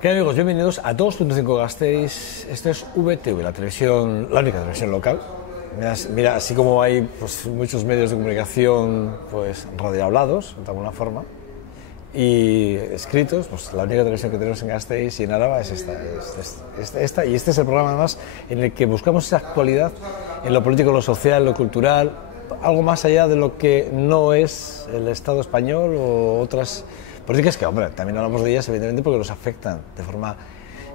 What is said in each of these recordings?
¿Qué amigos? Bienvenidos a 2.5 Gasteiz. Esto es VTV, la televisión, la única televisión local. Mira, así como hay pues, muchos medios de comunicación pues, radiohablados, de alguna forma, y escritos, pues la única televisión que tenemos en Gasteiz y en Álava es esta. Y este es el programa además en el que buscamos esa actualidad en lo político, lo social, lo cultural, algo más allá de lo que no es el Estado español o otras políticas que, hombre, también hablamos de ellas evidentemente porque nos afectan de forma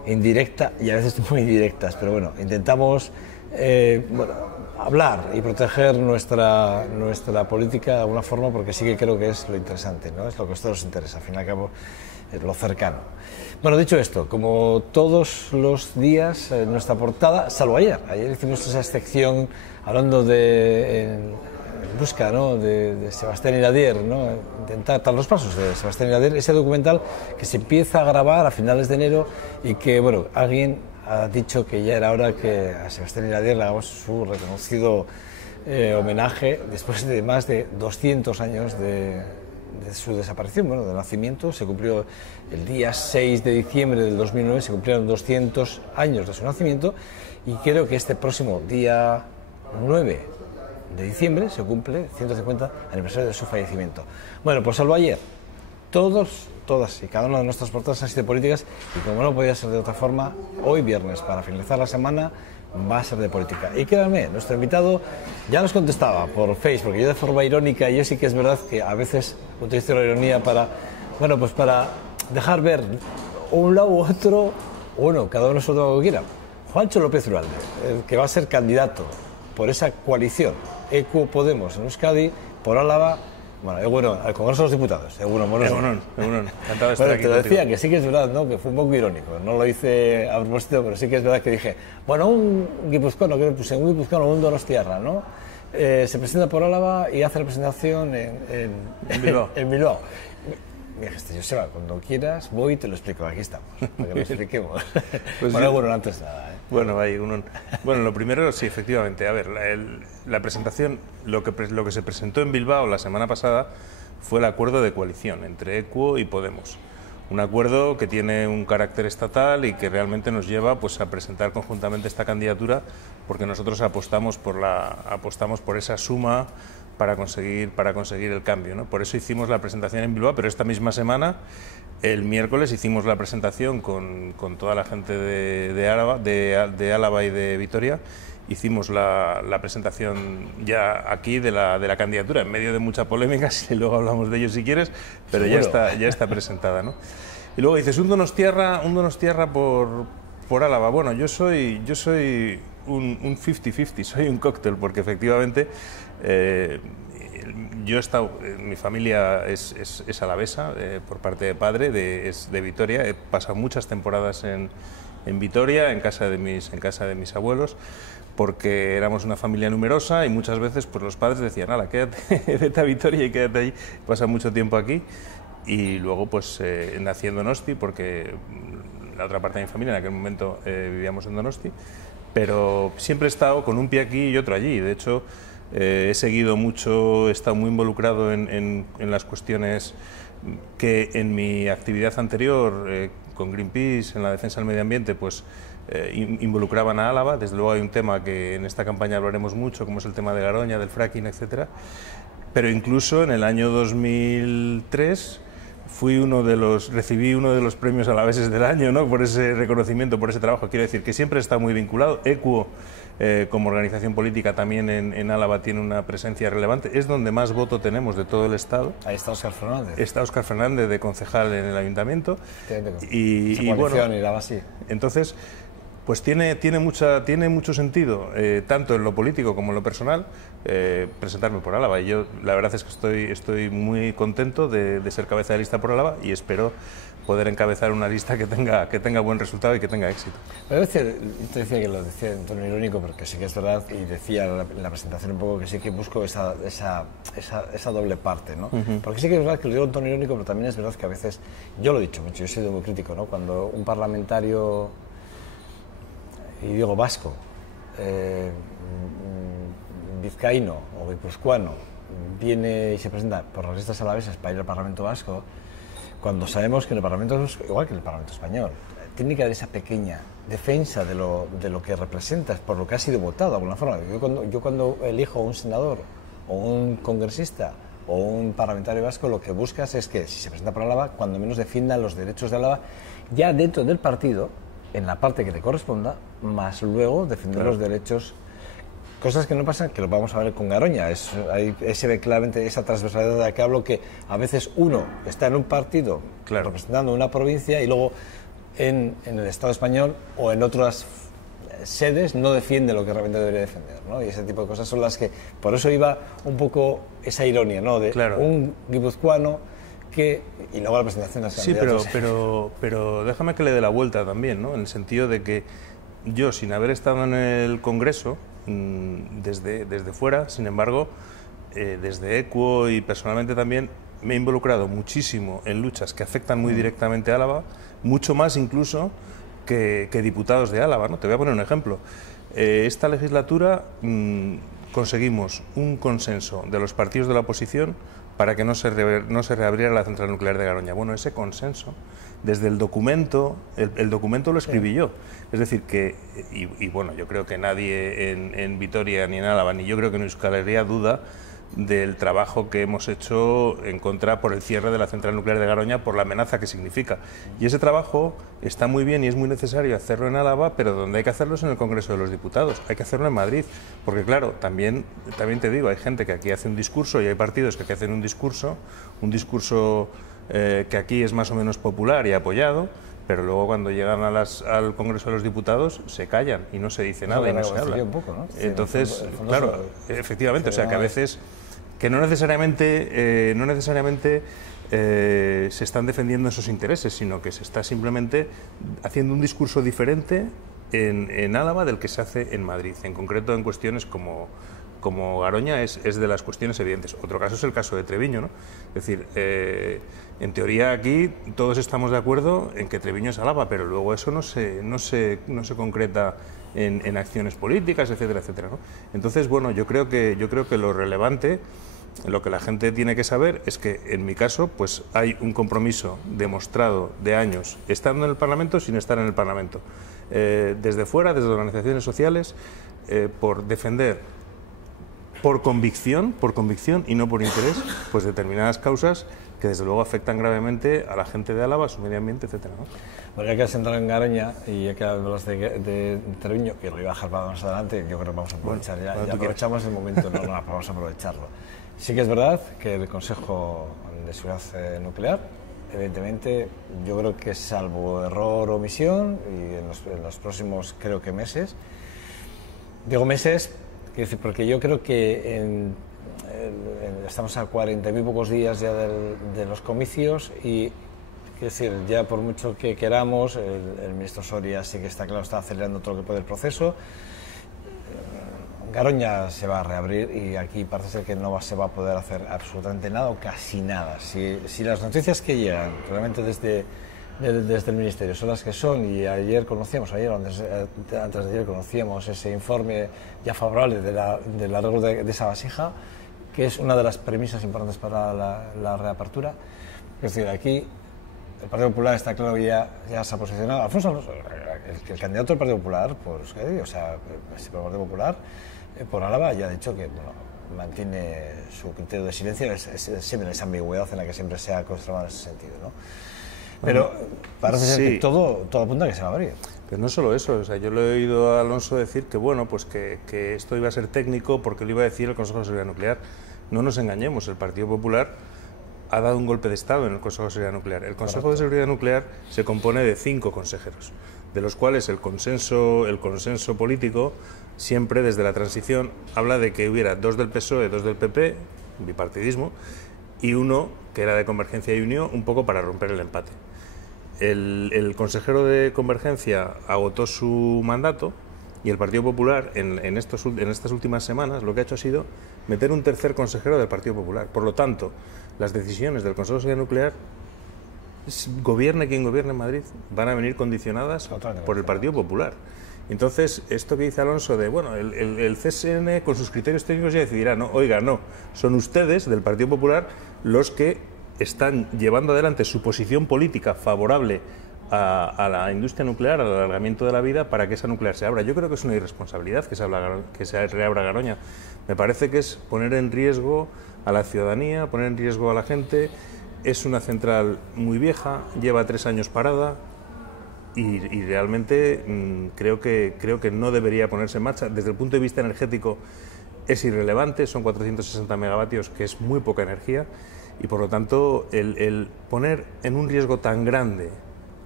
indirecta y a veces muy directas, pero bueno, intentamos hablar y proteger nuestra política de alguna forma porque sí que creo que es lo interesante, ¿no? Es lo que a ustedes nos interesa, al fin y al cabo, es lo cercano. Bueno, dicho esto, como todos los días, nuestra portada, salvo ayer hicimos esa sección hablando en busca, ¿no?, de Sebastián Iradier, ¿no?, intentar dar los pasos de Sebastián Iradier, ese documental que se empieza a grabar a finales de enero y que, bueno, alguien ha dicho que ya era hora que a Sebastián Iradier le hagamos su reconocido homenaje después de más de 200 años de su desaparición, bueno, de nacimiento. Se cumplió el día 6 de diciembre del 2009, se cumplieron 200 años de su nacimiento y creo que este próximo día 9 de diciembre se cumple 150 aniversario de su fallecimiento. Bueno, pues salvo ayer, todas y cada una de nuestras portadas han sido políticas y como no podía ser de otra forma, hoy viernes, para finalizar la semana, va a ser de política. Y créanme, nuestro invitado ya nos contestaba por Facebook, porque yo de forma irónica, yo sí que es verdad que a veces utilizo la ironía para, bueno, pues para dejar ver un lado u otro, bueno, cada uno su lo que quiera. Juancho López Uralde, que va a ser candidato por esa coalición ECU Podemos en Euskadi, por Álava, bueno, al Congreso de los Diputados. Egunon, encantado de estar aquí te contigo. decía que sí que es verdad, ¿no?, que fue un poco irónico, no lo hice a propósito, pero sí que es verdad que dije, bueno, un guipuzcoano, un donostiarra, ¿no?, se presenta por Álava y hace la presentación en Bilbao. En Bilbao. Me dijiste, Joseba, cuando quieras voy y te lo explico, aquí estamos, para que lo expliquemos. Pues bueno, antes nada. Bueno, lo primero, sí, efectivamente, a ver, la presentación, lo que se presentó en Bilbao la semana pasada fue el acuerdo de coalición entre ECU y Podemos. Un acuerdo que tiene un carácter estatal y que realmente nos lleva pues, a presentar conjuntamente esta candidatura porque nosotros apostamos por esa suma para conseguir el cambio, ¿no? Por eso hicimos la presentación en Bilbao, pero esta misma semana, el miércoles, hicimos la presentación con toda la gente de Álava y de Vitoria. Hicimos la presentación ya aquí de la candidatura, en medio de mucha polémica, si luego hablamos de ello si quieres, pero ya está presentada, ¿no? Y luego dices, un Donostiarra por Álava. Bueno, yo soy un 50-50, soy un cóctel, porque efectivamente yo he estado, mi familia es alavesa, por parte de padre, es de Vitoria, he pasado muchas temporadas en Vitoria, en casa de mis abuelos, porque éramos una familia numerosa y muchas veces pues, los padres decían, hala, quédate, vete a Vitoria y quédate ahí, pasa mucho tiempo aquí. Y luego pues nací en Donosti, porque la otra parte de mi familia en aquel momento vivíamos en Donosti, pero siempre he estado con un pie aquí y otro allí. De hecho, he seguido mucho, he estado muy involucrado en las cuestiones que en mi actividad anterior con Greenpeace, en la defensa del medio ambiente, pues involucraban a Álava. Desde luego hay un tema que en esta campaña hablaremos mucho, como es el tema de Garoña, del fracking, etcétera. Pero incluso en el año 2003 recibí uno de los premios alaveses del año, ¿no?, por ese reconocimiento, por ese trabajo. Quiero decir que siempre está muy vinculado. ECU, como organización política, también en Álava tiene una presencia relevante. Es donde más voto tenemos de todo el Estado. Ahí está Óscar Fernández. Está Óscar Fernández, de concejal en el ayuntamiento. Y bueno, y así. Entonces, pues tiene mucho sentido, tanto en lo político como en lo personal, presentarme por Álava. Y yo, la verdad es que estoy muy contento de ser cabeza de lista por Álava y espero poder encabezar una lista que tenga buen resultado y que tenga éxito. Pero yo te decía que lo decía en tono irónico, porque sí que es verdad, y decía en la presentación un poco que sí que busco esa doble parte, ¿no? Porque sí que es verdad que lo digo en tono irónico, pero también es verdad que a veces, yo lo he dicho mucho, yo he sido muy crítico, ¿no? Cuando un parlamentario, y digo vasco, vizcaíno o guipuzcoano, viene y se presenta por las listas alavesas para ir al Parlamento Vasco, cuando sabemos que en el Parlamento, igual que en el Parlamento español, técnica de esa pequeña defensa de lo que representas, por lo que ha sido votado de alguna forma. Yo cuando elijo un senador o un congresista o un parlamentario vasco, lo que buscas es que, si se presenta por Álava, cuando menos defienda los derechos de Álava, ya dentro del partido, en la parte que le corresponda, más luego defender los derechos. Cosas que no pasan, que lo vamos a ver con Garoña. Ahí se ve claramente esa transversalidad de la que hablo, que a veces uno está en un partido representando una provincia y luego en el Estado español o en otras sedes no defiende lo que realmente debería defender, ¿no? Y ese tipo de cosas son las que... Por eso iba un poco esa ironía, ¿no? De un guipuzcoano que... Y luego la presentación de las candidatos. Sí, pero déjame que le dé la vuelta también, ¿no? En el sentido de que yo, sin haber estado en el Congreso, desde fuera, sin embargo, desde ECUO y personalmente también me he involucrado muchísimo en luchas que afectan muy directamente a Álava, mucho más incluso que diputados de Álava, ¿no? Te voy a poner un ejemplo. Esta legislatura conseguimos un consenso de los partidos de la oposición para que no se reabriera la central nuclear de Garoña. Bueno, ese consenso, desde el documento, el documento lo escribí yo. Es decir, que, y bueno, yo creo que nadie en Vitoria ni en Álava, ni yo creo que en Euskal Herria duda del trabajo que hemos hecho en contra por el cierre de la central nuclear de Garoña, por la amenaza que significa. Y ese trabajo está muy bien y es muy necesario hacerlo en Álava, pero donde hay que hacerlo es en el Congreso de los Diputados, hay que hacerlo en Madrid, porque claro, también te digo, hay gente que aquí hace un discurso y hay partidos que aquí hacen un discurso que aquí es más o menos popular y apoyado, pero luego cuando llegan al Congreso de los Diputados se callan y no se dice nada y no se habla. Un poco, ¿no? Entonces, claro, efectivamente, o sea que a veces que no necesariamente se están defendiendo esos intereses, sino que se está simplemente haciendo un discurso diferente en Álava del que se hace en Madrid, en concreto en cuestiones como Garoña es de las cuestiones evidentes. Otro caso es el caso de Treviño, ¿no? Es decir, en teoría aquí todos estamos de acuerdo en que Treviño es Álava, pero luego eso no se concreta en acciones políticas, etcétera, etcétera, ¿no? Entonces, bueno, yo creo que lo relevante, lo que la gente tiene que saber es que en mi caso pues hay un compromiso demostrado de años estando en el Parlamento sin estar en el Parlamento, desde fuera, desde organizaciones sociales, por defender por convicción y no por interés, pues determinadas causas que desde luego afectan gravemente a la gente de Álava, a su medio ambiente, etcétera, ¿no? Bueno, ya que has entrado en Garoña y ya que hablas de Treviño, que lo iba a dejar para más adelante, yo creo que vamos a aprovechar, ya aprovechamos el momento, vamos a aprovecharlo. Sí que es verdad que el Consejo de Seguridad Nuclear, evidentemente, yo creo que salvo error o omisión, y en los próximos, creo que meses, digo meses, quiero decir, porque yo creo que estamos a 40.000 pocos días ya de los comicios y, quiero decir, ya por mucho que queramos, el ministro Soria sí que está claro, está acelerando todo lo que puede el proceso. Garoña se va a reabrir y aquí parece ser que no se va a poder hacer absolutamente nada o casi nada. Si las noticias que llegan realmente desde el Ministerio son las que son, y ayer conocíamos, antes de ayer conocíamos ese informe ya favorable del arreglo de esa vasija, que es una de las premisas importantes para la reapertura. Es decir, aquí el Partido Popular está claro que ya se ha posicionado. Alfonso Alonso, el candidato del Partido Popular por Euskadi, o sea, por el Partido Popular, por Álava, ya ha dicho que mantiene su criterio de silencio, es siempre esa ambigüedad en la que siempre se ha conservado en ese sentido, ¿no? Pero parece ser que todo apunta a que se va a abrir. Pero no solo eso, o sea, yo le he oído a Alonso decir que bueno, pues que esto iba a ser técnico porque lo iba a decir el Consejo de Seguridad Nuclear. No nos engañemos, el Partido Popular ha dado un golpe de Estado en el Consejo de Seguridad Nuclear. El Consejo de Seguridad Nuclear se compone de 5 consejeros, de los cuales el consenso político, siempre desde la transición, habla de que hubiera 2 del PSOE, 2 del PP, bipartidismo, y 1 que era de Convergencia y Unió, un poco para romper el empate. El consejero de Convergencia agotó su mandato y el Partido Popular en estas últimas semanas lo que ha hecho ha sido meter un tercer consejero del Partido Popular. Por lo tanto, las decisiones del Consejo de Seguridad Nuclear, gobierne quien gobierne en Madrid, van a venir condicionadas por el Partido Popular. Entonces, esto que dice Alonso de, bueno, el CSN con sus criterios técnicos ya decidirá, no, oiga, no, son ustedes del Partido Popular los que están llevando adelante su posición política favorable a la industria nuclear, al alargamiento de la vida, para que esa nuclear se abra. Yo creo que es una irresponsabilidad que se reabra Garoña. Me parece que es poner en riesgo a la ciudadanía, poner en riesgo a la gente. Es una central muy vieja, lleva 3 años parada y realmente creo que no debería ponerse en marcha. Desde el punto de vista energético es irrelevante, son 460 megavatios, que es muy poca energía, y por lo tanto el poner en un riesgo tan grande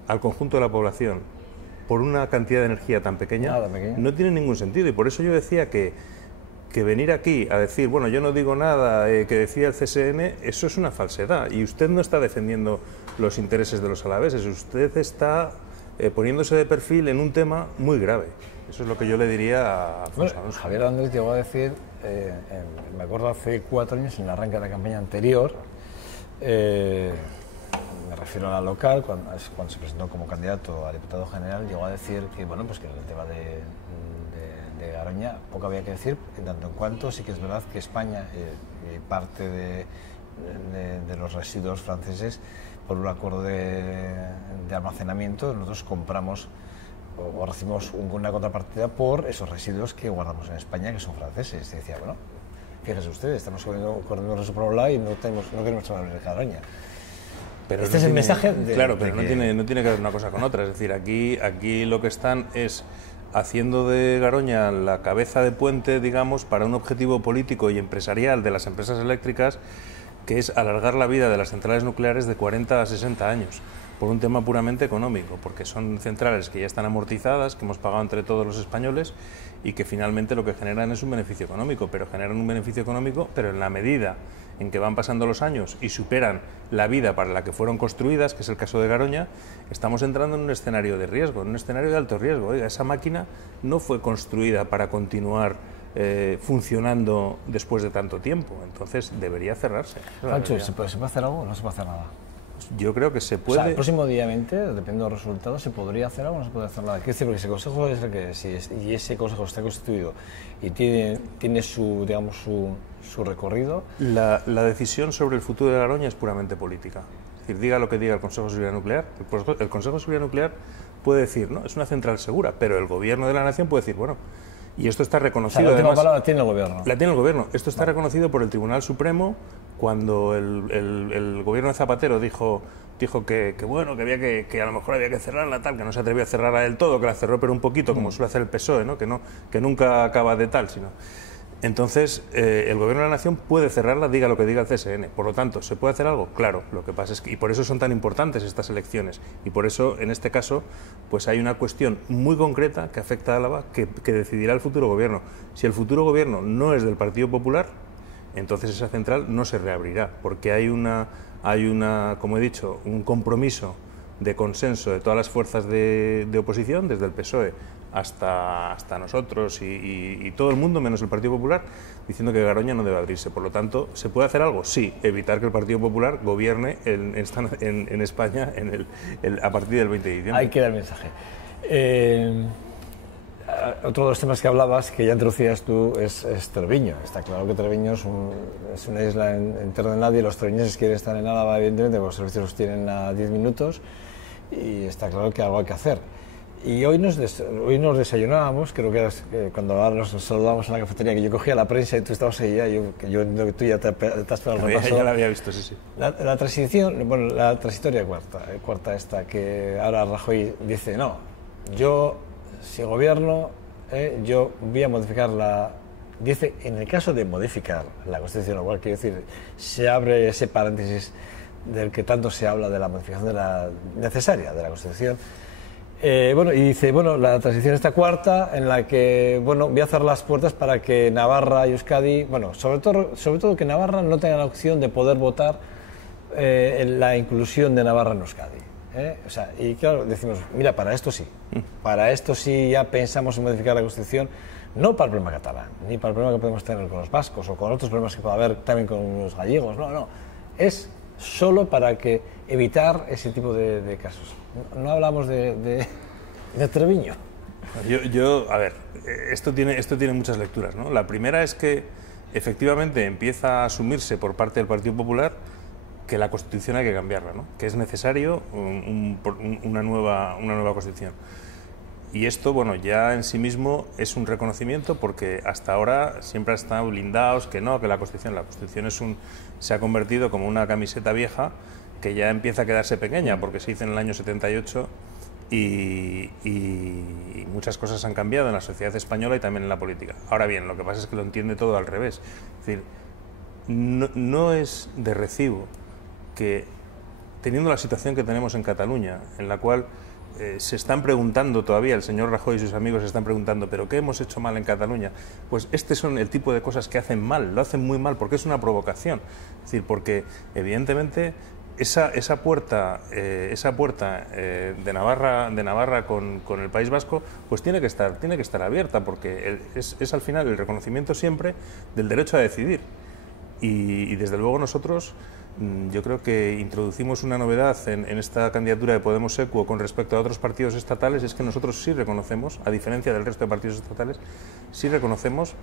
al conjunto de la población por una cantidad de energía tan pequeña no tiene ningún sentido. Y por eso yo decía que venir aquí a decir, bueno, yo no digo nada, que decía el CSN, eso es una falsedad. Y usted no está defendiendo los intereses de los alaveses, usted está poniéndose de perfil en un tema muy grave. Eso es lo que yo le diría a Alfonso Alonso. Javier Andrés llegó a decir, me acuerdo hace 4 años, en el arranque de la campaña anterior, me refiero a la local, cuando se presentó como candidato a diputado general, llegó a decir que, bueno, pues que el tema de Garoña poco había que decir, en tanto en cuanto sí que es verdad que España, parte de los residuos franceses, por un acuerdo de almacenamiento, nosotros compramos o recibimos una contrapartida por esos residuos que guardamos en España, que son franceses. Y decía, bueno, fíjense ustedes, estamos corriendo residuos por un lado y no queremos tomar el Garoña. Pero este es el mensaje de... Claro, pero no tiene que ver una cosa con otra. Es decir, aquí lo que están es haciendo de Garoña la cabeza de puente, digamos, para un objetivo político y empresarial de las empresas eléctricas, que es alargar la vida de las centrales nucleares de 40 a 60 años, por un tema puramente económico, porque son centrales que ya están amortizadas, que hemos pagado entre todos los españoles y que finalmente lo que generan es un beneficio económico, pero generan un beneficio económico, pero en la medida en que van pasando los años y superan la vida para la que fueron construidas, que es el caso de Garoña, estamos entrando en un escenario de riesgo, en un escenario de alto riesgo. Oiga, esa máquina no fue construida para continuar funcionando después de tanto tiempo, entonces debería cerrarse. Pancho, ¿se puede hacer algo o no se puede hacer nada? Yo creo que se puede... O sea, el próximo día 20, dependiendo de los resultados, ¿se podría hacer algo o no se puede hacer nada? Quiero decir, porque ese consejo es el que es, y ese consejo está constituido y tiene su, digamos, su recorrido. La decisión sobre el futuro de Garoña es puramente política. Es decir, diga lo que diga el Consejo de Seguridad Nuclear, el Consejo de Seguridad Nuclear puede decir, no, es una central segura, pero el Gobierno de la Nación puede decir, bueno, y esto está reconocido... O sea, la última además, palabra tiene el Gobierno. La tiene el Gobierno. Esto está reconocido por el Tribunal Supremo cuando el Gobierno de Zapatero dijo que bueno, que había que a lo mejor había que cerrarla, tal, que no se atrevió a cerrarla del todo, que la cerró pero un poquito, como suele hacer el PSOE, ¿no? Que nunca acaba de tal, sino... Entonces, el Gobierno de la Nación puede cerrarla, diga lo que diga el CSN. Por lo tanto, ¿se puede hacer algo? Claro. Lo que pasa es que, y por eso son tan importantes estas elecciones, y por eso, en este caso, pues hay una cuestión muy concreta que afecta a Álava, que decidirá el futuro Gobierno. Si el futuro Gobierno no es del Partido Popular, entonces esa central no se reabrirá, porque hay una, como he dicho, un compromiso de consenso de todas las fuerzas de oposición, desde el PSOE hasta nosotros y todo el mundo, menos el Partido Popular, diciendo que Garoña no debe abrirse. Por lo tanto, ¿se puede hacer algo? Sí, evitar que el Partido Popular gobierne en España a partir del 20 de diciembre. Hay que dar mensaje. Otro de los temas que hablabas, que ya introducías tú, es Treviño. Está claro que Treviño es una isla en tierra de nadie. Los treviñeses quieren estar en Álava, evidentemente, porque los servicios los tienen a 10 minutos y está claro que algo hay que hacer. Y hoy nos desayunábamos, creo que cuando ahora nos saludábamos en la cafetería, que yo cogía la prensa y tú estabas ahí, yo entiendo que tú ya te has pegado el repaso. Ya la había visto, sí. La transición, bueno, la transitoria cuarta esta, que ahora Rajoy dice, no, yo, si gobierno, yo voy a modificar dice, en el caso de modificar la Constitución, igual quiero decir, se abre ese paréntesis del que tanto se habla de la modificación necesaria de la Constitución. Bueno, y dice, bueno, la transición esta cuarta, en la que, bueno, voy a cerrar las puertas para que Navarra y Euskadi, bueno, sobre todo que Navarra no tenga la opción de poder votar en la inclusión de Navarra en Euskadi. O sea, y claro, decimos, mira, para esto sí ya pensamos en modificar la Constitución, no para el problema catalán, ni para el problema que podemos tener con los vascos o con otros problemas que pueda haber también con los gallegos, no, es solo para evitar ese tipo de casos. No hablamos de Treviño. A ver, esto tiene muchas lecturas, ¿no? La primera es que efectivamente empieza a asumirse por parte del Partido Popular que la Constitución hay que cambiarla, ¿no? Que es necesario una nueva Constitución. Y esto, bueno, ya en sí mismo es un reconocimiento, porque hasta ahora siempre ha estado blindados que no, que la Constitución se ha convertido como una camiseta vieja que ya empieza a quedarse pequeña, porque se hizo en el año 78 y muchas cosas han cambiado en la sociedad española y también en la política. Ahora bien, lo que pasa es que lo entiende todo al revés. Es decir, no es de recibo que, teniendo la situación que tenemos en Cataluña, en la cual se están preguntando todavía, el señor Rajoy y sus amigos se están preguntando, ¿pero qué hemos hecho mal en Cataluña? Pues son el tipo de cosas que hacen mal, lo hacen muy mal, porque es una provocación. Es decir, porque evidentemente esa puerta de Navarra con el País Vasco, pues tiene que estar abierta, porque es al final el reconocimiento siempre del derecho a decidir. Y desde luego nosotros, yo creo que introducimos una novedad en esta candidatura de Podemos Equo con respecto a otros partidos estatales, es que nosotros sí reconocemos, a diferencia del resto de partidos estatales, sí reconocemos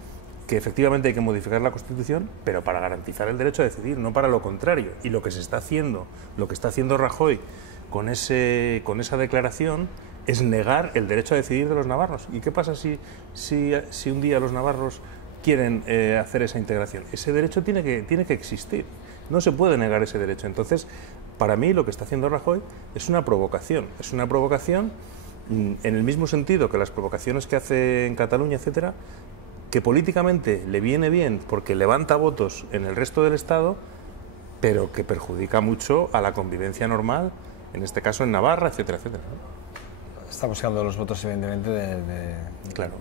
que efectivamente hay que modificar la Constitución, pero para garantizar el derecho a decidir, no para lo contrario. Y lo que se está haciendo, lo que está haciendo Rajoy con esa declaración, es negar el derecho a decidir de los navarros. ¿Y qué pasa si un día los navarros quieren hacer esa integración? Ese derecho tiene que existir. No se puede negar ese derecho. Entonces, para mí lo que está haciendo Rajoy es una provocación. Es una provocación en el mismo sentido que las provocaciones que hace en Cataluña, etcétera, que políticamente le viene bien porque levanta votos en el resto del Estado, pero que perjudica mucho a la convivencia normal, en este caso en Navarra, etcétera, etcétera. Está buscando los votos, evidentemente, claro,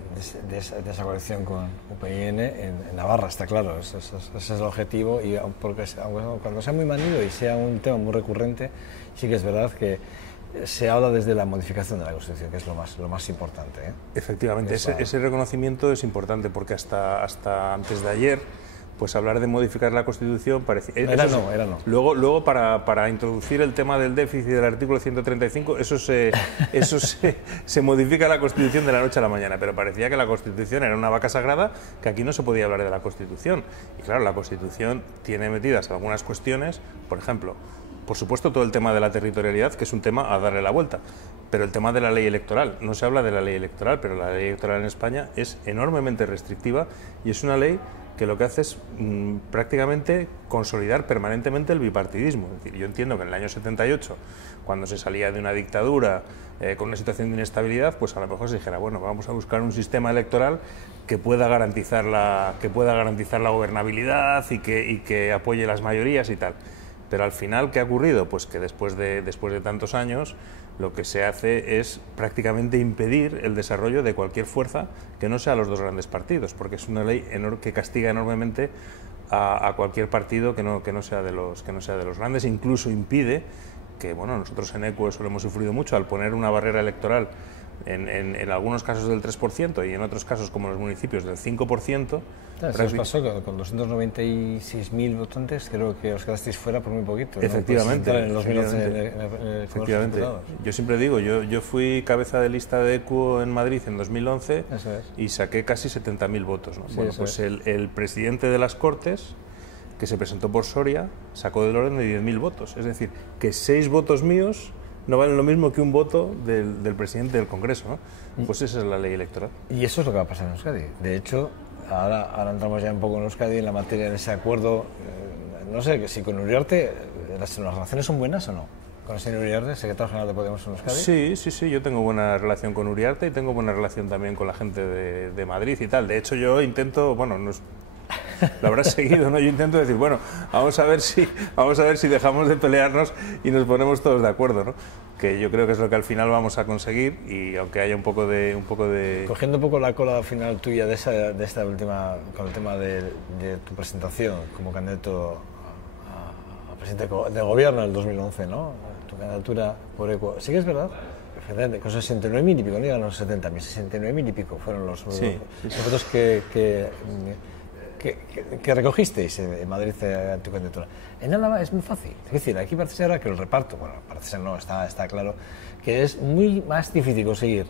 de esa coalición con UPyN en Navarra, está claro, ese es el objetivo, y porque cuando sea muy manido y sea un tema muy recurrente, sí que es verdad que se habla desde la modificación de la Constitución, que es lo más importante, ¿eh? Efectivamente, ese reconocimiento es importante, porque hasta antes de ayer, pues hablar de modificar la Constitución parecía... Era no. Luego para introducir el tema del déficit del artículo 135, eso se modifica la Constitución de la noche a la mañana, pero parecía que la Constitución era una vaca sagrada, que aquí no se podía hablar de la Constitución. Y claro, la Constitución tiene metidas algunas cuestiones, por ejemplo, por supuesto, todo el tema de la territorialidad, que es un tema a darle la vuelta, pero el tema de la ley electoral, no se habla de la ley electoral, pero la ley electoral en España es enormemente restrictiva y es una ley que lo que hace es prácticamente consolidar permanentemente el bipartidismo. Es decir, yo entiendo que en el año 78, cuando se salía de una dictadura con una situación de inestabilidad, pues a lo mejor se dijera, bueno, vamos a buscar un sistema electoral que pueda garantizar la gobernabilidad y que apoye las mayorías y tal. Pero al final, ¿qué ha ocurrido? Pues que después de tantos años, lo que se hace es prácticamente impedir el desarrollo de cualquier fuerza que no sea los dos grandes partidos, porque es una ley que castiga enormemente a cualquier partido que no sea de los grandes. Incluso impide que, bueno, nosotros en Equo eso lo hemos sufrido mucho, al poner una barrera electoral en algunos casos del 3% y en otros casos, como en los municipios, del 5%. Eso os pasó con 296.000 votantes, creo que os quedasteis fuera por muy poquito, ¿no? Efectivamente. En el 2011, efectivamente. Yo siempre digo, yo fui cabeza de lista de Equo en Madrid en 2011 y saqué casi 70.000 votos, ¿no? Sí, bueno, pues el presidente de las Cortes, que se presentó por Soria, sacó del orden de 10.000 votos. Es decir, que 6 votos míos no valen lo mismo que un voto del presidente del Congreso, ¿no? Pues esa es la ley electoral. Y eso es lo que va a pasar en Euskadi. De hecho, ahora entramos ya un poco en Euskadi, en la materia de ese acuerdo. No sé, que si con Uriarte las relaciones son buenas o no. Con el señor Uriarte, secretario general de Podemos en Euskadi. Sí, yo tengo buena relación con Uriarte y tengo buena relación también con la gente de Madrid y tal. De hecho, yo intento, bueno, lo habrás seguido, ¿no? Yo intento decir, bueno, vamos a ver si dejamos de pelearnos y nos ponemos todos de acuerdo, ¿no? Que yo creo que es lo que al final vamos a conseguir, y aunque haya un poco de... Cogiendo un poco la cola final tuya de esta última, con el tema de tu presentación como candidato a presidente de gobierno en el 2011, ¿no? Tu candidatura por Equo. Sí que es verdad, efectivamente, con 69.000 y pico, no llegan los 70.000, 69.000 y pico fueron los votos que recogisteis en Madrid a tu candidatura. En Álava es muy fácil. Es decir, aquí parece ser ahora que el reparto, bueno, parece ser no, está claro, que es muy más difícil conseguir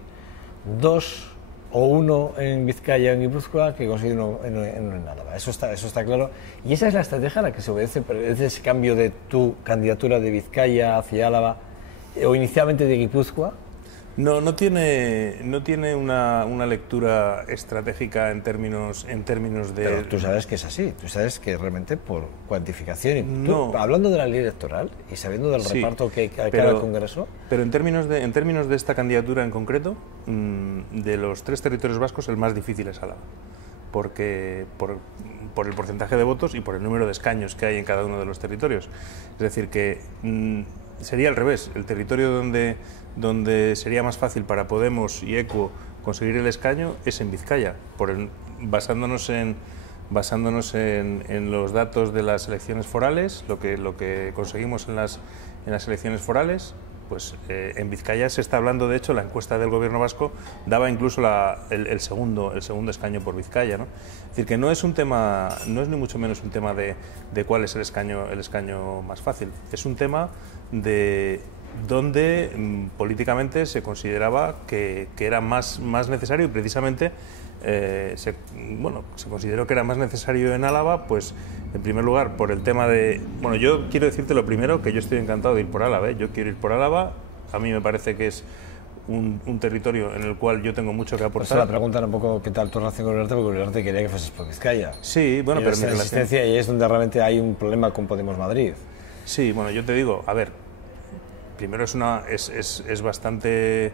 2 o uno en Vizcaya o en Guipúzcoa que conseguir uno en Álava. Eso está claro. Y esa es la estrategia a la que se obedece, ese cambio de tu candidatura de Vizcaya hacia Álava, o inicialmente de Guipúzcoa. No tiene una lectura estratégica en términos de... Pero tú sabes que es así, tú sabes que realmente por cuantificación, y tú, hablando de la ley electoral y sabiendo del reparto que hay cada Congreso... Pero en términos de esta candidatura en concreto, de los 3 territorios vascos, el más difícil es Álava, porque por el porcentaje de votos y por el número de escaños que hay en cada uno de los territorios. Es decir, que sería al revés, el territorio donde sería más fácil para Podemos y ECO conseguir el escaño es en Vizcaya, basándonos en los datos de las elecciones forales, lo que conseguimos en las elecciones forales. Pues en Vizcaya se está hablando, de hecho, la encuesta del Gobierno vasco daba incluso el segundo escaño por Vizcaya, ¿no? Es decir, que no es ni mucho menos un tema de cuál es el escaño más fácil, es un tema de donde políticamente se consideraba que era más necesario, y precisamente se consideró que era más necesario en Álava, pues en primer lugar por el tema de... Bueno, yo quiero decirte lo primero, que yo estoy encantado de ir por Álava, yo quiero ir por Álava, a mí me parece que es un territorio en el cual yo tengo mucho que aportar. Pues la pregunta era un poco qué tal tu relación con Uriarte, porque Uriarte quería que fueses por Vizcaya. Sí, bueno, pero mi resistencia, y es donde realmente hay un problema con Podemos Madrid. Sí, bueno, yo te digo, a ver, primero es bastante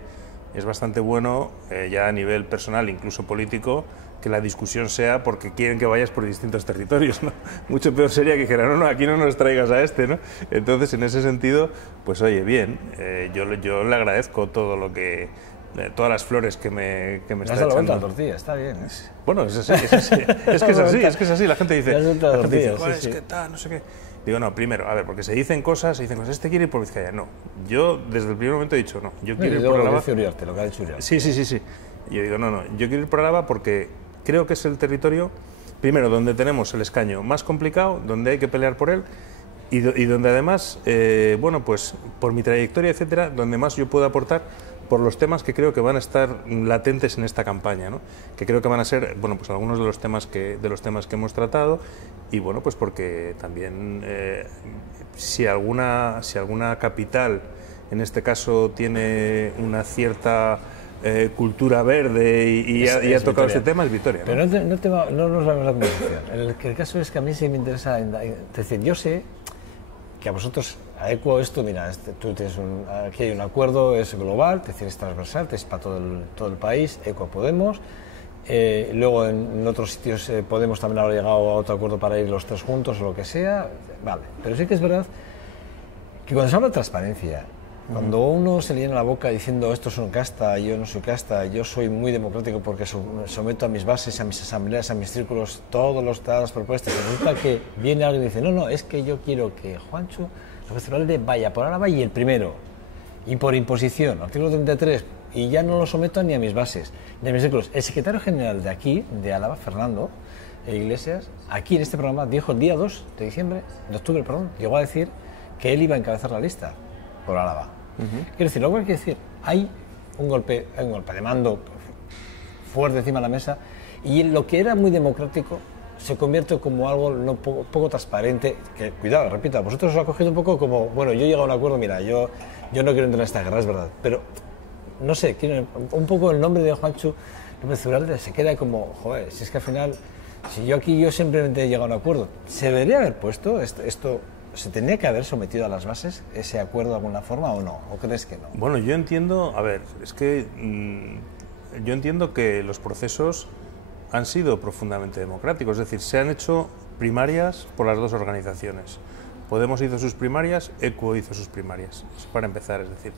bueno, ya a nivel personal, incluso político, que la discusión sea porque quieren que vayas por distintos territorios, ¿no? Mucho peor sería que dijeran, no, aquí no nos traigas a este, ¿no? Entonces, en ese sentido, pues oye, bien, yo le agradezco todo lo que... todas las flores que me está echando. Has dado la vuelta a la tortilla, está bien. Bueno, es así, es que es así, la gente dice, es que tal, no sé qué. Digo, no, primero, a ver, porque se dicen cosas, este quiere ir por Vizcaya. No, yo desde el primer momento he dicho, no, yo quiero ir por Álava. Lo que ha dicho Uriarte. Sí. Yo digo, no, yo quiero ir por Álava porque creo que es el territorio, primero, donde tenemos el escaño más complicado, donde hay que pelear por él, y donde además, bueno, pues por mi trayectoria, etcétera, donde más yo puedo aportar por los temas que creo que van a estar latentes en esta campaña, ¿no? Que creo que van a ser, bueno, pues algunos de los temas que hemos tratado, y bueno, pues porque también si alguna capital en este caso tiene una cierta cultura verde y ha tocado este tema, es Vitoria, ¿no? Pero no nos vamos a la conversación. El caso es que a mí sí me interesa, es decir, yo sé que a vosotros, a ECO, esto, mira, tú tienes aquí hay un acuerdo, es global, es decir, es transversal, es para todo el país, ECO Podemos. Luego en otros sitios Podemos también habrá llegado a otro acuerdo para ir los 3 juntos o lo que sea, vale. Pero sí que es verdad que cuando se habla de transparencia, cuando uno se le llena la boca diciendo esto es un casta, yo no soy casta, yo soy muy democrático porque someto a mis bases, a mis asambleas, a mis círculos, todas las propuestas, y resulta que viene alguien y dice, no, es que yo quiero que Juancho López Uralde vaya por Álava y el primero, y por imposición, artículo 33, y ya no lo someto ni a mis bases, ni a mis círculos. El secretario general de aquí, de Álava, Fernando Iglesias, aquí en este programa dijo el día 2 de octubre, llegó a decir que él iba a encabezar la lista por Álava. Quiero decir, lo cual quiere decir, hay un golpe de mando fuerte encima de la mesa, y lo que era muy democrático se convierte como algo poco transparente, que, cuidado, repito, a vosotros os ha cogido un poco como, bueno, yo he llegado a un acuerdo, mira, yo no quiero entrar en esta guerra, es verdad, pero, no sé, un poco el nombre de Juancho López Uralde se queda como, joder, si es que al final, si yo simplemente he llegado a un acuerdo, ¿se debería haber puesto esto? ¿Se tenía que haber sometido a las bases ese acuerdo de alguna forma o no? ¿O crees que no? Bueno, yo entiendo, a ver, es que yo entiendo que los procesos han sido profundamente democráticos, es decir, se han hecho primarias por las dos organizaciones. Podemos hizo sus primarias, ECO hizo sus primarias, eso para empezar, es decir,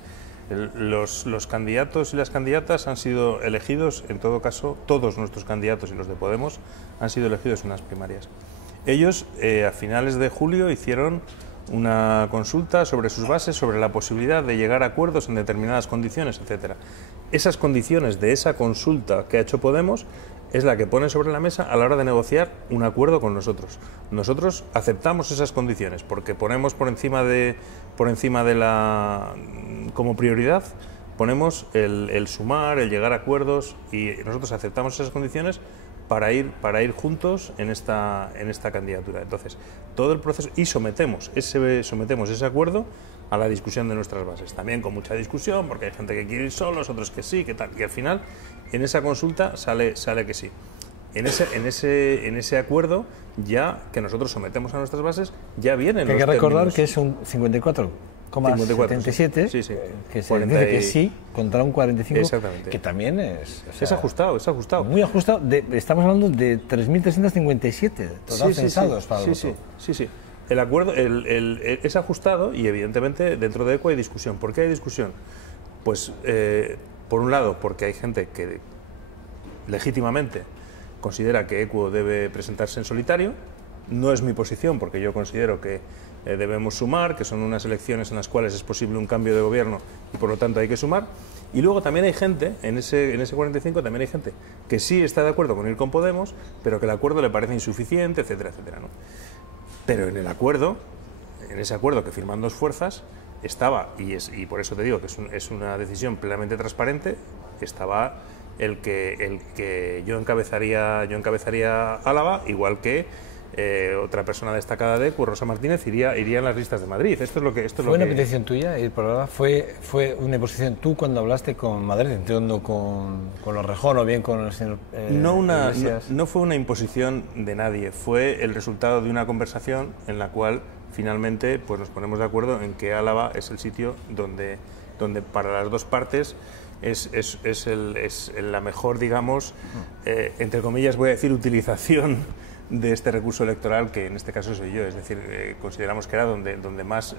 los candidatos y las candidatas han sido elegidos, en todo caso, todos nuestros candidatos y los de Podemos han sido elegidos en las primarias. Ellos, a finales de julio, hicieron una consulta sobre sus bases, sobre la posibilidad de llegar a acuerdos en determinadas condiciones, etcétera. Esas condiciones de esa consulta que ha hecho Podemos es la que pone sobre la mesa a la hora de negociar un acuerdo con nosotros. Nosotros aceptamos esas condiciones porque ponemos por encima de la, como prioridad, ponemos el sumar, el llegar a acuerdos, y nosotros aceptamos esas condiciones para ir juntos en esta candidatura. Entonces, todo el proceso, y sometemos ese acuerdo a la discusión de nuestras bases. También con mucha discusión, porque hay gente que quiere ir solos, otros que sí, que tal. Y al final, en esa consulta sale que sí. En ese acuerdo, ya que nosotros sometemos a nuestras bases, ya vienen los Hay que recordar términos. que es un 54,77, sí, sí. que se 40 dice que sí, contra un 45, Exactamente. que también es... o sea, Es ajustado. Muy ajustado. Estamos hablando de 3.357 total censados para el voto. Sí. El acuerdo es ajustado y, evidentemente, dentro de ECO hay discusión. ¿Por qué hay discusión? Pues, por un lado, porque hay gente que legítimamente considera que ECO debe presentarse en solitario. No es mi posición, porque yo considero que debemos sumar, que son unas elecciones en las cuales es posible un cambio de gobierno y por lo tanto hay que sumar. Y luego también hay gente, en ese 45 también hay gente que sí está de acuerdo con ir con Podemos, pero que el acuerdo le parece insuficiente, etcétera, etcétera, ¿no? Pero en ese acuerdo que firman dos fuerzas, estaba, y por eso te digo que es una decisión plenamente transparente, estaba el que yo encabezaría Álava, igual que otra persona destacada de ECO, Rosa Martínez, iría en las listas de Madrid. ¿Fue una petición tuya ir por Álava? ¿Fue una imposición tú cuando hablaste con Madrid, entiendo con los Rejón o bien con el señor Iglesias? No fue una imposición de nadie, fue el resultado de una conversación en la cual finalmente pues nos ponemos de acuerdo en que Álava es el sitio donde para las dos partes es la mejor, digamos, entre comillas voy a decir, utilización de este recurso electoral, que en este caso soy yo. Es decir, consideramos que era donde más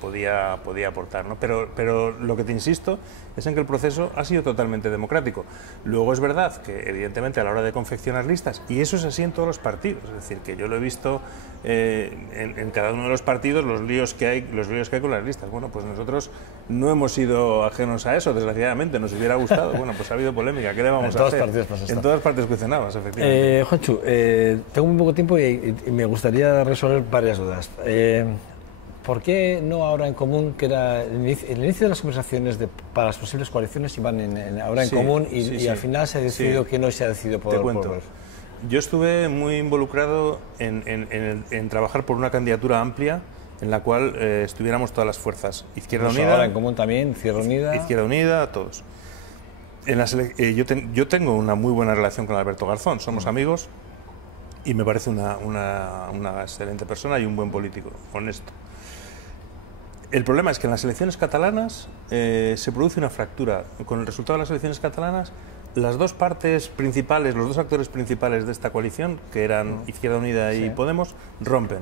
podía aportar, ¿no? Pero lo que te insisto es en que el proceso ha sido totalmente democrático. Luego es verdad que, evidentemente, a la hora de confeccionar listas, y eso es así en todos los partidos, es decir, que yo lo he visto en cada uno de los partidos, los líos que hay con las listas. Bueno, pues nosotros no hemos sido ajenos a eso, desgraciadamente. Nos hubiera gustado. Bueno, pues ha habido polémica. ¿Qué le vamos a hacer? En todas partes cuestionadas, efectivamente. Juanchu, tengo muy poco tiempo y me gustaría resolver varias dudas. ¿Por qué no Ahora en Común, que era el inicio de las conversaciones para las posibles coaliciones, iban Ahora en Común y al final se ha decidido que no se ha decidido por... Te cuento. Yo estuve muy involucrado en trabajar por una candidatura amplia en la cual estuviéramos todas las fuerzas. Izquierda Unida... Ahora en Común también, Izquierda Unida, todos. Yo tengo una muy buena relación con Alberto Garzón, somos amigos y me parece una excelente persona y un buen político, honesto. El problema es que en las elecciones catalanas se produce una fractura. Con el resultado de las elecciones catalanas, las dos partes principales, los dos actores principales de esta coalición, que eran Izquierda Unida y Podemos, rompen.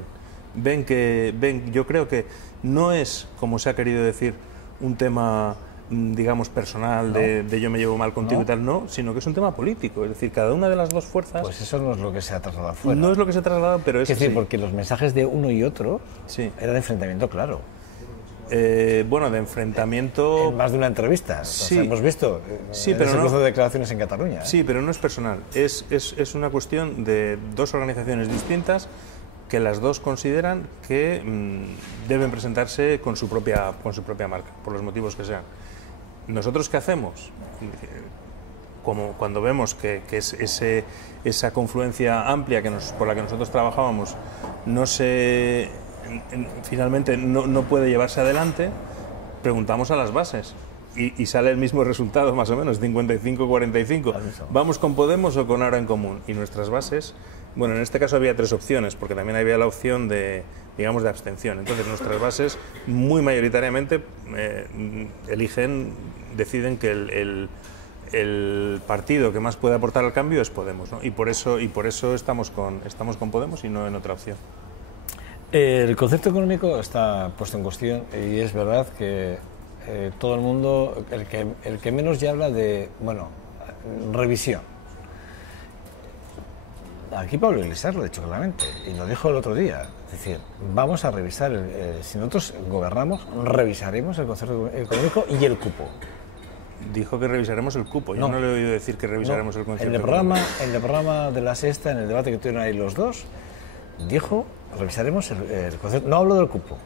Yo creo que no es, como se ha querido decir, un tema, digamos, personal de yo me llevo mal contigo y tal, no, sino que es un tema político. Es decir, cada una de las dos fuerzas... Pues eso no es lo que se ha trasladado fuera. No es lo que se ha trasladado, pero es... Es decir, porque los mensajes de uno y otro eran de enfrentamiento, claro. Bueno, de enfrentamiento... En más de una entrevista, sí, hemos visto pero ese cruce de declaraciones en Cataluña. Sí, pero no es personal, es una cuestión de dos organizaciones distintas que las dos consideran que deben presentarse con su propia marca, por los motivos que sean. ¿Nosotros qué hacemos? Como cuando vemos que esa confluencia amplia por la que nosotros trabajábamos finalmente no puede llevarse adelante, preguntamos a las bases y sale el mismo resultado, más o menos, 55-45. ¿Vamos con Podemos o con Ahora en Común? Y nuestras bases, bueno, en este caso había tres opciones, porque también había la opción de abstención. Entonces nuestras bases muy mayoritariamente deciden que el partido que más puede aportar al cambio es Podemos, ¿no? Y por eso estamos con Podemos y no en otra opción. El concepto económico está puesto en cuestión y es verdad que todo el mundo, el que menos ya habla de, bueno, revisión. Aquí Pablo Iglesias lo ha dicho claramente y lo dijo el otro día. Es decir, vamos a revisar, si nosotros gobernamos, revisaremos el concepto económico y el cupo. Dijo que revisaremos el cupo. Yo no le he oído decir que revisaremos el concepto económico. En el programa de La Sexta, en el debate que tuvieron ahí los dos, dijo, revisaremos el concepto. No hablo del cupo.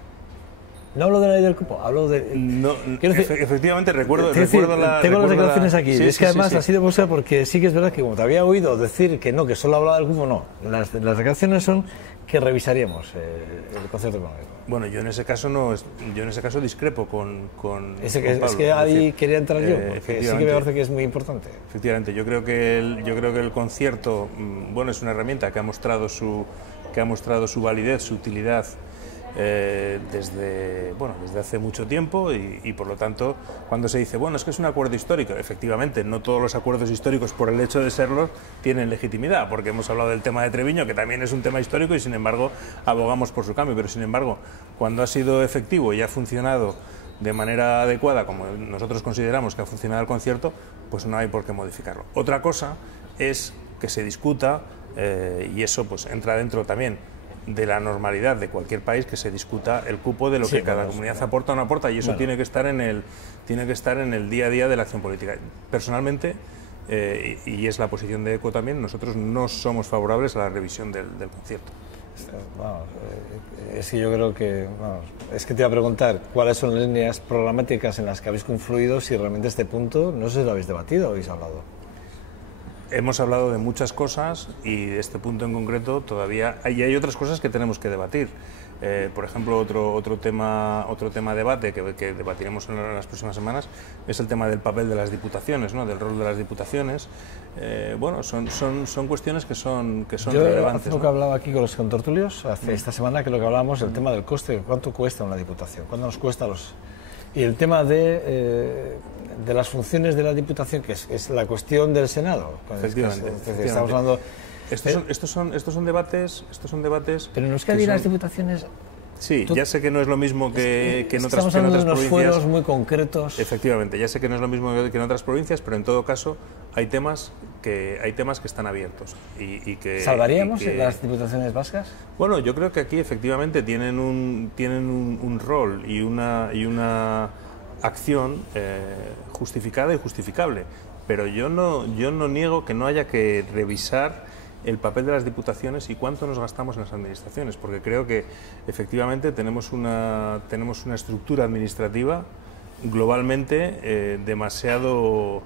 No hablo de la ley del cupo, hablo de... No, decir, efectivamente, recuerdo tengo las declaraciones aquí. Sí, es que además sí. ha sido música porque sí que es verdad que como te había oído decir que no, que solo hablaba del cupo, no. Las declaraciones son que revisaríamos el concierto económico. Bueno, yo en ese caso discrepo con Pablo. Es que ahí quería entrar yo, porque sí que me parece que es muy importante. Efectivamente, yo creo que el concierto, bueno, es una herramienta que ha mostrado su validez, su utilidad desde hace mucho tiempo y por lo tanto cuando se dice, bueno, es que es un acuerdo histórico, efectivamente no todos los acuerdos históricos por el hecho de serlos tienen legitimidad, porque hemos hablado del tema de Treviño, que también es un tema histórico y sin embargo abogamos por su cambio, pero sin embargo cuando ha sido efectivo y ha funcionado de manera adecuada, como nosotros consideramos que ha funcionado el concierto, pues no hay por qué modificarlo. Otra cosa es que se discuta, y eso pues entra dentro también de la normalidad de cualquier país, que se discuta el cupo de lo que cada comunidad aporta o no aporta, y eso tiene que estar en el día a día de la acción política. Personalmente, y es la posición de ECO también, nosotros no somos favorables a la revisión del concierto. Vamos, es que yo creo que, es que te iba a preguntar cuáles son las líneas programáticas en las que habéis confluido, si realmente este punto, no sé si lo habéis debatido o habéis hablado. Hemos hablado de muchas cosas y de este punto en concreto todavía hay otras cosas que tenemos que debatir. Por ejemplo, otro tema debate que debatiremos en las próximas semanas es el tema del papel de las diputaciones, ¿no? Del rol de las diputaciones. Bueno, son cuestiones que son relevantes. Hace poco hablaba aquí con los contertulios, esta semana que lo que hablábamos, el tema del coste, cuánto cuesta una diputación, cuánto nos cuesta y el tema de las funciones de la Diputación, que es la cuestión del Senado. Efectivamente. Estamos hablando... Estos son debates... Pero nos queda ir a las diputaciones... Sí, ya sé que no es lo mismo que en otras provincias. Estamos hablando de unos fueros muy concretos. Efectivamente, ya sé que no es lo mismo que en otras provincias, pero en todo caso hay temas que están abiertos. ¿Salvaríamos las diputaciones vascas? Bueno, yo creo que aquí efectivamente tienen un rol y una acción justificada y justificable, pero yo no niego que no haya que revisar el papel de las diputaciones y cuánto nos gastamos en las administraciones, porque creo que efectivamente tenemos una estructura administrativa globalmente demasiado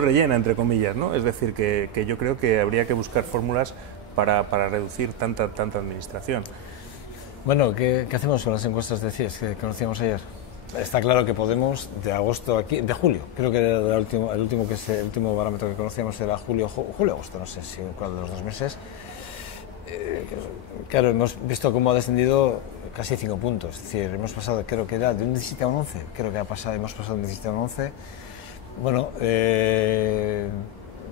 rellena, entre comillas, ¿no? Es decir, que yo creo que habría que buscar fórmulas para reducir tanta administración. Bueno, ¿qué hacemos con las encuestas de CIES que conocíamos ayer? Está claro que Podemos, de julio, creo que era el último parámetro que conocíamos era julio-agosto, no sé si cuál de los 2 meses. Claro, hemos visto cómo ha descendido casi 5 puntos, es decir, hemos pasado, creo que era de un 17 a un 11, hemos pasado de un 17 a un 11. Bueno,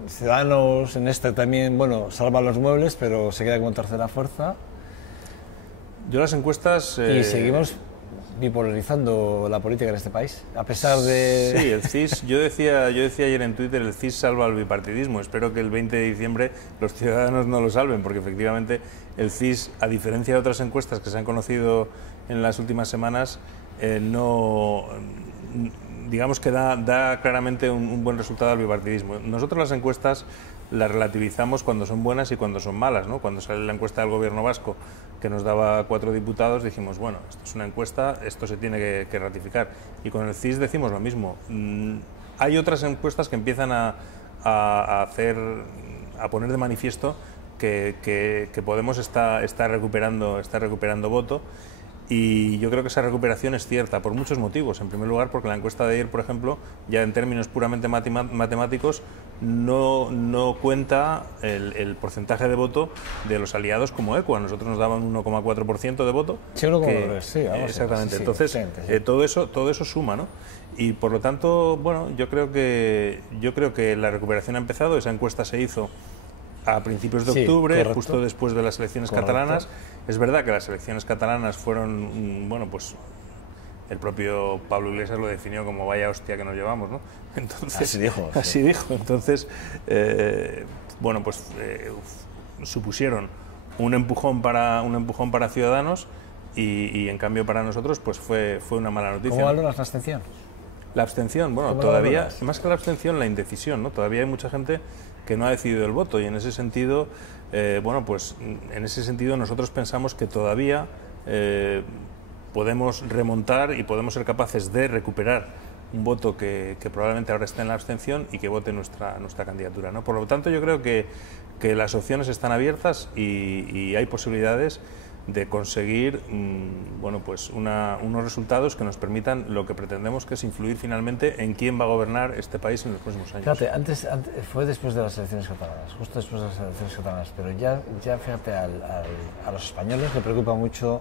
Ciudadanos en esta también, bueno, salva los muebles, pero se queda como tercera fuerza. Yo las encuestas... Y seguimos bipolarizando la política en este país, a pesar de... Sí, el CIS, yo decía ayer en Twitter, el CIS salva el bipartidismo. Espero que el 20 de diciembre los ciudadanos no lo salven, porque efectivamente el CIS, a diferencia de otras encuestas que se han conocido en las últimas semanas, digamos que da claramente un buen resultado al bipartidismo. Nosotros las encuestas las relativizamos cuando son buenas y cuando son malas, ¿no? Cuando sale la encuesta del gobierno vasco que nos daba 4 diputados, dijimos, bueno, esto es una encuesta, esto se tiene que ratificar. Y con el CIS decimos lo mismo. Hay otras encuestas que empiezan a poner de manifiesto que Podemos está recuperando voto. Y yo creo que esa recuperación es cierta por muchos motivos. En primer lugar, porque la encuesta de ayer, por ejemplo, ya en términos puramente matemáticos, no cuenta el porcentaje de voto de los aliados como ECO. A nosotros nos daban un 1,4% de voto. Sí, 1,3%, sí. Exactamente. Sí, entonces, sí. Todo eso suma, ¿no? Y por lo tanto, bueno, yo creo que la recuperación ha empezado. Esa encuesta se hizo a principios de octubre, correcto. Justo después de las elecciones catalanas. Es verdad que las elecciones catalanas fueron, bueno, pues el propio Pablo Iglesias lo definió como vaya hostia que nos llevamos, ¿no? Entonces, así dijo. Entonces, bueno, pues supusieron un empujón para Ciudadanos y en cambio para nosotros pues fue una mala noticia. ¿Cómo valoras la abstención? La abstención, bueno, todavía, más que la abstención, la indecisión, ¿no? Todavía hay mucha gente que no ha decidido el voto y en ese sentido, bueno, pues en ese sentido nosotros pensamos que todavía podemos remontar y podemos ser capaces de recuperar un voto que probablemente ahora esté en la abstención y que vote nuestra candidatura, ¿no? Por lo tanto, yo creo que las opciones están abiertas y hay posibilidades de conseguir bueno, pues unos resultados que nos permitan lo que pretendemos, que es influir finalmente en quién va a gobernar este país en los próximos años. Fíjate, antes fue después de las elecciones catalanas, justo después de las elecciones catalanas, pero ya fíjate, a los españoles le preocupa mucho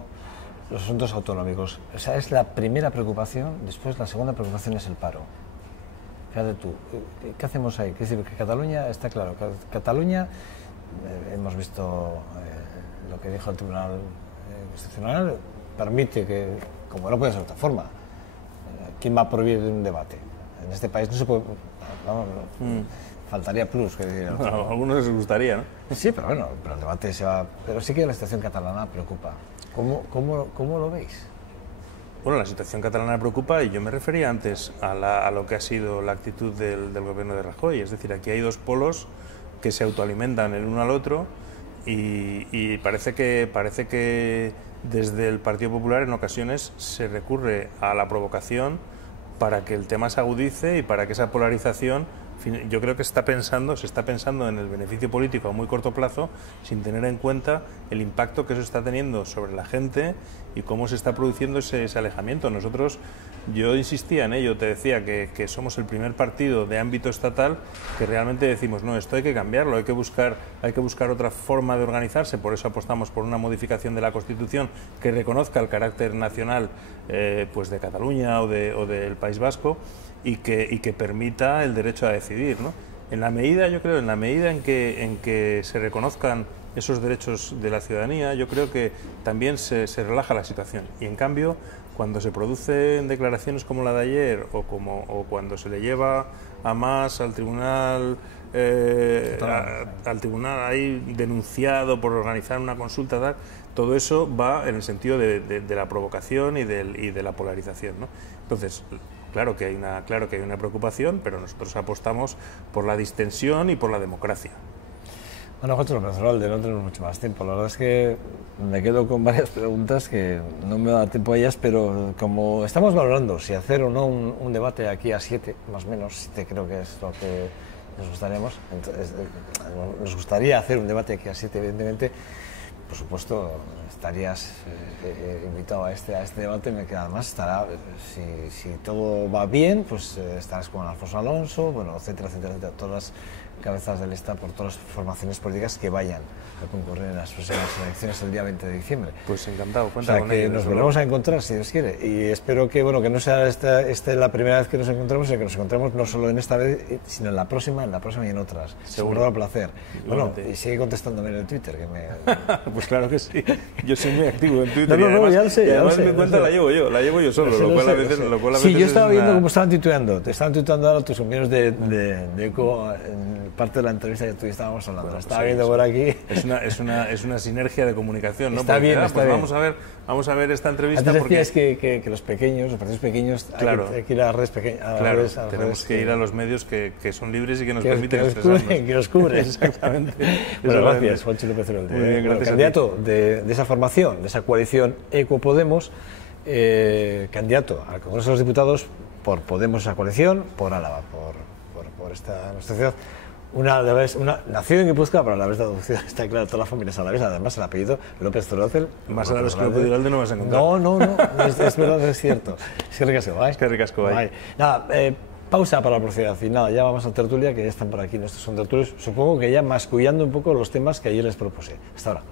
los asuntos autonómicos. O sea, es la primera preocupación, después la segunda preocupación es el paro. Fíjate tú, ¿qué hacemos ahí? Es decir, que Cataluña, está claro, Cataluña, hemos visto lo que dijo el Tribunal Constitucional, permite que, como no puede ser de otra forma, ¿quién va a prohibir un debate? En este país no se puede, vamos, faltaría plus. Que decir, a algunos les gustaría, ¿no? Sí, pero bueno, pero el debate se va... Pero sí que la situación catalana preocupa. ¿Cómo lo veis? Bueno, la situación catalana preocupa y yo me refería antes a lo que ha sido la actitud del gobierno de Rajoy. Es decir, aquí hay dos polos que se autoalimentan el uno al otro y parece que desde el Partido Popular en ocasiones se recurre a la provocación para que el tema se agudice y para que esa polarización, yo creo que se está pensando en el beneficio político a muy corto plazo, sin tener en cuenta el impacto que eso está teniendo sobre la gente y cómo se está produciendo ese alejamiento. Yo insistía en ello, te decía que somos el primer partido de ámbito estatal que realmente decimos, no, esto hay que cambiarlo, hay que buscar otra forma de organizarse, por eso apostamos por una modificación de la Constitución que reconozca el carácter nacional pues de Cataluña o del País Vasco y que permita el derecho a decidir, ¿no? En la medida en que se reconozcan esos derechos de la ciudadanía, yo creo que también se relaja la situación. Y en cambio, cuando se producen declaraciones como la de ayer o cuando se le lleva a más al tribunal, al tribunal ahí denunciado por organizar una consulta, todo eso va en el sentido de la provocación y de la polarización, ¿no? Entonces, claro que hay una preocupación, pero nosotros apostamos por la distensión y por la democracia. Bueno, José López Olalde, no tenemos mucho más tiempo. La verdad es que me quedo con varias preguntas que no me da tiempo a ellas, pero como estamos valorando si hacer o no un debate aquí a 7, más o menos, 7 creo que es lo que nos gustaría hacer un debate aquí a 7, evidentemente. Por supuesto, estarías invitado a este debate, que además estará, si todo va bien, pues estarás con Alfonso Alonso, bueno, etcétera, todas las cabezas de lista por todas las formaciones políticas que vayan a concurrir en las próximas elecciones el día 20 de diciembre. Pues encantado, cuenta con ello. Nos volvemos a encontrar, si Dios quiere, y espero que no sea esta la primera vez que nos encontramos, sino que nos encontremos no solo en esta vez, sino en la próxima y en otras. Seguro. Un placer. Bueno, y sigue contestándome en el Twitter, que me... Pues claro que sí, yo soy muy activo en Twitter. Ya lo sé. Y además mi cuenta la llevo yo solo, lo cual a veces sí, yo estaba viendo cómo estaban tuiteando, te estaban tuiteando ahora tus compañeros de ECO, en parte de la entrevista que tú y estábamos hablando. Bueno, estaba viendo por aquí. Es una sinergia de comunicación, ¿no? Está bien. Vamos a ver esta entrevista. Antes decías que los partidos pequeños, claro, hay que ir a las redes pequeñas. Tenemos que ir a los medios que son libres y que nos permiten expresarnos. Que nos cubren. Exactamente. Bueno, gracias, Juancho López Olalde. Muy bien, gracias. Candidato de esa formación, de esa coalición ECO-Podemos, candidato al Congreso de los Diputados por Podemos, esa coalición, por Álava, por esta nuestra ciudad. Nació en Guipúzcoa, pero a la vez de adopción, está claro, toda la familia es alavesa. Además, el apellido López Zoroazel. Más alaves que López Olalde no vas a encontrar. No, es verdad, es cierto. Es que ricasco, ¿vale? Es que ricasco, ¿vale? Nada, pausa para la publicidad y nada, ya vamos a tertulia, que ya están por aquí, nuestros son tertulios, supongo que ya mascullando un poco los temas que ayer les propuse. Hasta ahora.